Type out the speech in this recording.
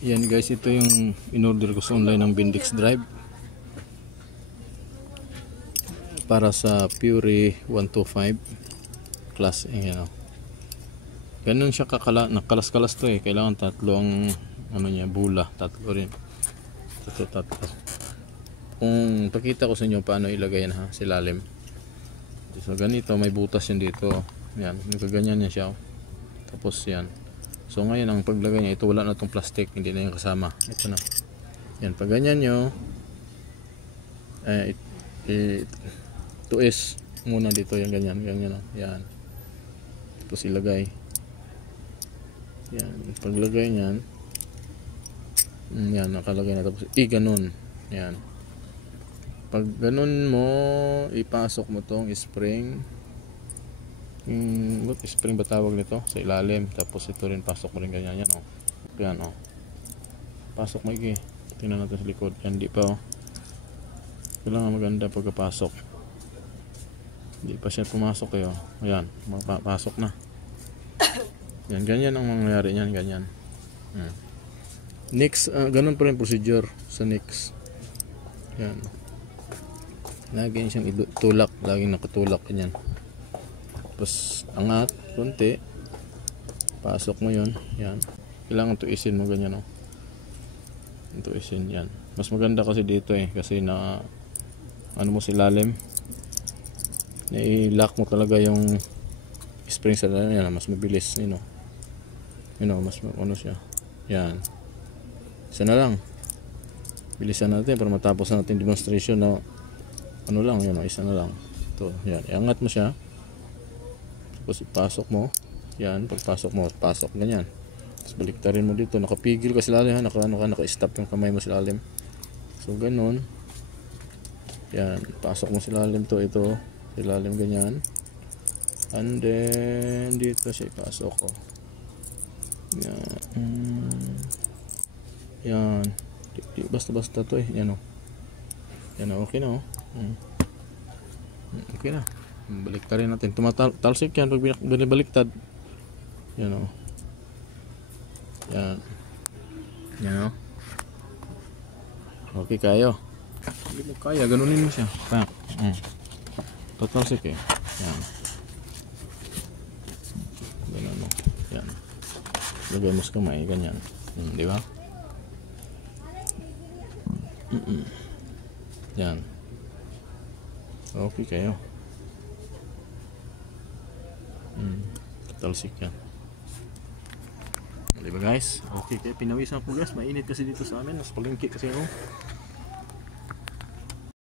Yan guys, ito yung in-order ko sa online ng Bendix Drive para sa Fury 125 class. Ayan, ganun siya nakalas-kalas to eh. Kailangan tatlo ang ano niya, bula, tatlo rin. Tatlo. Kung pakita ko sa inyo paano ilagay yan ha, sa ilalim. So ganito, may butas yan dito. Yan, nagaganyan yan siya. Tapos yan. So ngayon ang paglagay niya, ito wala na itong plastic, hindi na yung kasama. Ito na. Yan, pag ganyan nyo, 2S muna dito, yan ganyan. Yan. Tapos ilagay. Yan, paglagay niyan, yan, nakalagay na. Tapos ganun. Yan. Pag ganun mo, ipasok mo tong spring. Spring ba tawag nito? Sa ilalim. Tapos ito rin, pasok mo rin ganyan. Yan, yan, pasok mo, tingnan natin sa likod. Yan, di pa, kailangan maganda pagkapasok. Hindi pa siya pumasok eh, ayan, pasok na. Yan, ganyan ang mangyayari niyan, ganyan. Next, ganun pa rin procedure sa next. Yan. Lagi siyang itulak, laging nakatulak ganyan. Tapos angat konti. Pasok mo 'yon. Yan. Kailangan tuisin mo ganyan, tuisin yan. Mas maganda kasi dito kasi na ano mo sa ilalim. I-lock mo talaga yung spring sa ilalim, yan, mas mabilis, mas ano siya. Yan. Isa na lang. Bilisan natin para matapos na natin demonstration na ano lang, isa na lang. Ito, yan. Iangat mo siya. Tapos ipasok mo. Yan, pagpasok mo, pasok ganyan. Tapos baliktarin mo dito, nakapigil ka sa ilalim, naka-stop yung kamay mo sa ilalim. So ganun. Yan, pasok mo sa ilalim ito, sa ilalim ganyan. And then dito siya ipasok ko. Yan. Yan. Basta to yan Yan okay na Okay na. Baliktarin natin. Tumatalsik yan pag binibaliktad. Yan Yan. Yan Okay kayo. Hindi mo kaya, ganunin mo siya. Pak. Tatalsik Yan. Ganun mo. Yan. Lagay mo sa kamay, ganyan. Di ba? Yan. Okay kayo. Tatalsik yan. Diba guys? Okay kayo. Pinawisan ko guys. Mainit kasi dito sa amin. Mas palengke kasi